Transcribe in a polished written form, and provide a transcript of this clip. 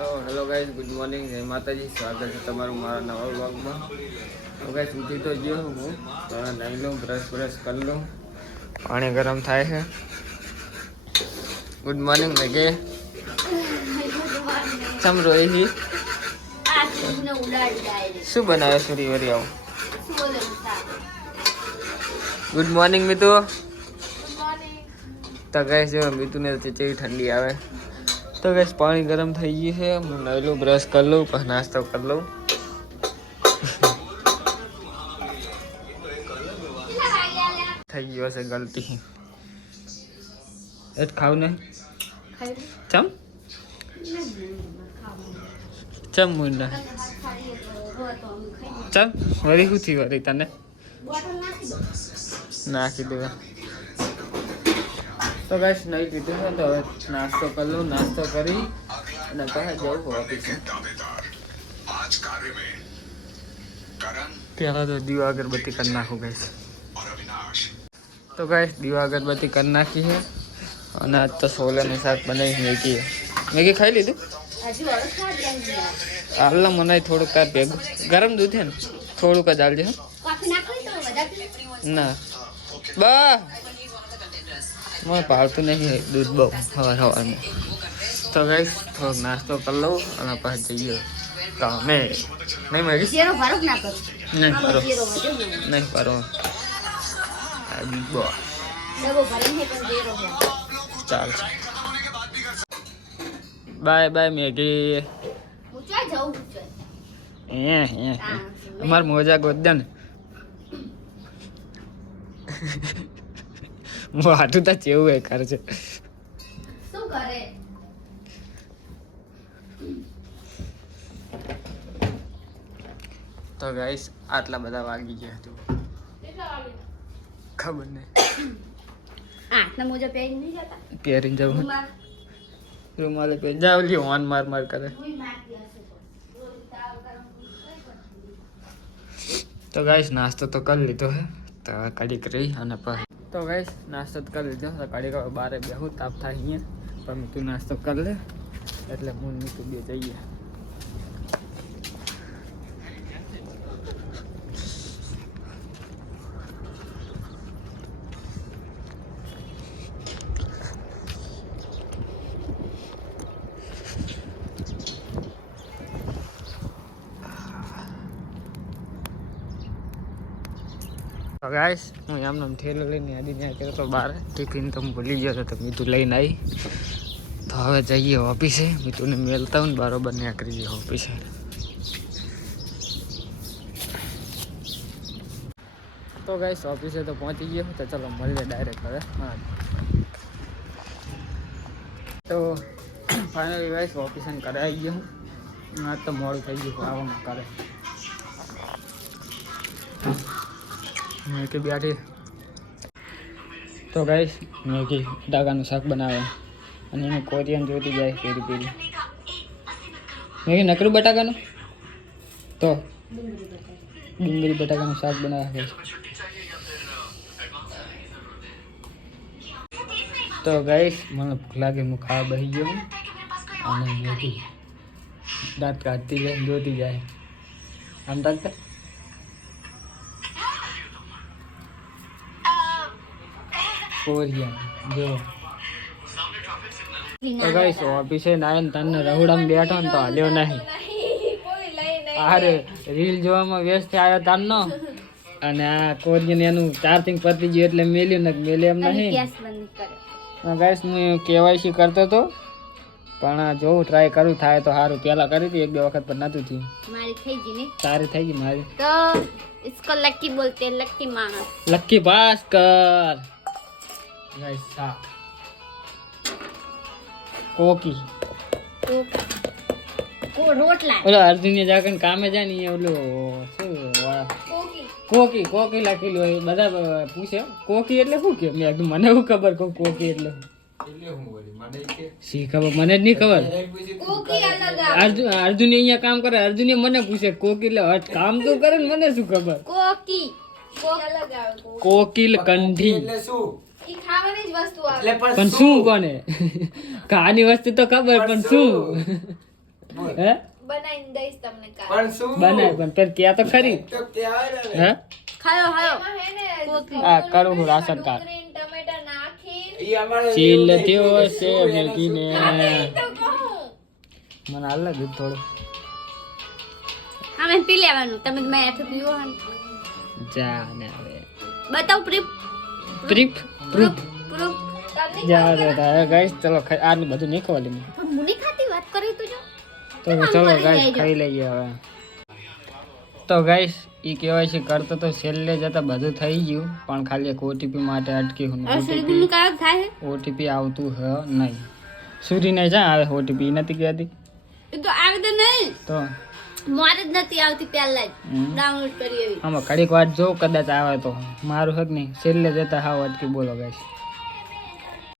તો hello guys, good morning, જય માતાજી. સ્વાગત છે તમારું મારા નવા વ્લોગમાં. તો ગાઈઝ ઉઠી તો ગયો હું, તો નાહી લઉં, બ્રશ કરી લઉં, પાણી ગરમ થાય છે. Good morning મેગે. સમ રોઈ શું બનાવે સુરી વરી આવું. Good morning Mitu. તો ગાઈઝ જો મિતુને ચેવી ઠંડી આવે. તો ગેસ પાણી ગરમ થઈ ગયું છે. હું નાહી લઉં, બ્રશ કરી લઉં, પછી નાસ્તો કરી લઉં. થઈ ગયો છે ગલતી. એ ખાવ ને ચમ ચમ મુંડા ચમ વરી શું થયું વરી તને નાખી દેવા. તો ગાઈસ નહીં પીધું છે તો હવે નાસ્તો કરી લઉં. નાસ્તો કરી અને પછી જવું ઓફિસે. પહેલાં તો દીવા અગરબત્તી કરી નાખું ગાઈસ. તો ગાઈસ દીવા અગરબત્તી કરી નાખી છે અને આજ તો સોલાનું શાક બનાવી મેગી. મેગી ખાઈ લીધું? હાલ મને થોડુંક તાર ભેગું ગરમ દૂધ છે ને થોડુંક જ હાલજે. ના બા મને ભાવતું નહીં દૂધ બહુ હવાનું. તો ગાઈસ થોડોક નાસ્તો કરી લઉં અને પછી જઈએ કામે. નહીં મેગી નહીં કરો ચાલ બાય બાય મેગી. અમાર મોજા ગોદ્યા ને વાટું તો ચેવું એ કરે છે. તો ગાઈસ આટલા બધા વાગી ગયા હતું ખબર નહીં. પહેરીને જવું રૂમાલે પહેરી જાવ લ્યો હોન માર કરે. તો ગાઈસ નાસ્તો તો કરી લીધો હે તો કડીક રહી અને પછી તો ગાઈસ નાસ્તો તો કરી લીધો તો કડીક હવે બારે બેહું તાપ થાય અહીંયા. પણ તું નાસ્તો કરી લે એટલે હું મીઠું બે જઈએ. તો ગાઈસ હું એમને ઠેલો લઈને આડી ત્યાં કર્યો તો બહાર ટિફિન તો હું ભૂલી ગયો હતો તો મીઠું લઈને આવી. તો હવે જઈએ ઓફિસે. મીઠુંને મેલતા હું બરાબર ત્યાં કરી જઈએ ઓફિસે. તો ગાઈસ ઓફિસે તો પહોંચી ગયો તો ચલો મળીએ ડાયરેક્ટ હવે. હા તો ફાઇનલી ગાઈસ ઓફિસે કરે આવી ગયો હું. આજ તો મોડું થઈ ગયું આવવામાં કરે. મેગી બેઠી તો ગાઈસ મેગી બટાકાનું શાક બનાવે અને એને કોરિયન જોતી જાય પેરી પેરી. મેગી નકરું બટાકાનું તો ડુંગળી બટાકાનું શાક બનાવે. તો ગાઈસ મને ભૂખ લાગે હું ખાવા બેસી ગયો અને મેગી દાંત કાઢતી જાય જોતી જાય આમ તાકતા. જો તો ગાઈસ ઓફિસે નાય તને રहुડામાં બેઠો ને તો હાલ્યો નહીં. અરે રીલ જોવામાં વ્યસ્ત આવ્યો તારનો અને આ કોરિયન એનું ચાર્જિંગ પતી ગયું એટલે મેલ્યું ને મેલ્યું એમ નહીં. ગાઈસ હું કેવાયસી કરતો હતો પણ જોઉં ટ્રાય કરું થાય તો સારું. પહેલા કરી હતી 1-2 વખત પણ નતું થયું. મારી થઈ ગઈ ને તારી થઈ ગઈ મારી તો इसको लक्की बोलते हैं. लक्की मानस लक्की भास्कर गाइस. हाँ कोकी को रोटला ओला अर्जुन ने जाकर कामे જાય ને ઓલો શું કોકી કોકી લખેલું હોય બધા પૂછે કોકી એટલે શું કે મેં કીધું મને શું ખબર કોકી એટલે હું બોલી મને કે સી ખબર મને જ નહીં ખબર. કોકી અલગ અર્જુન અહીંયા કામ કરે અર્જુન મને પૂછે કોકી એટલે હટ કામ તો કરે ને મને શું ખબર. કોકી અલગ આવે કોકિલ કંઠી એટલે શું ઈ ખાવાની જ વસ્તુ આવે. પણ શું કોને ખાવાની વસ્તુ તો ખબર પણ શું હે બનાવીને દઈશ તમને કાલ. પણ શું બનાય પણ પેલ ક્યાં તો ખરી તો કહેવાય ને. હે ખાયો એમાં હે ને આ કરું રાશન કાર્ડ ડુંગળી ને ટમેટા નાખી ઈ અમારે ચીલ એવું નહીં. થયો શું હશે એનું મેગીને તો કહું મને હાલ દૂધ થોડું અમે પી લેવાનું તમે મેં આથી પીવો હન જા ને હવે બતાવ પ્રીફ પ્રીફ પ્રૂફ પ્રૂફ જા રે હવે ગાઈસ ચલો આનું બધું નહીં ખવા દે મુની ખાતી વાત કરી તું જો તો ચલો ગાઈસ ખાઈ લઈએ હવે તો ગાઈસ ઈ કહેવાય છે કરતો તો છેલ્લે જતા બધું થઈ ગયું પણ ખાલી એક ઓટીપી માટે અટકી હું અસલી કાક થાય ઓટીપી આવતું હે નહીં સુરી નહીં જા આવે ઓટીપી નથી કહેતી એ તો આવે તો નહીં તો મારે જ નથી આવતી પહેલા જ ડાઉનલોડ કરી એવી આમાં ઘડીક વાત જો કદાચ આવે તો મારું હક નહીં છેલ્લે જતા હાવ અટકી બોલો ગાઈસ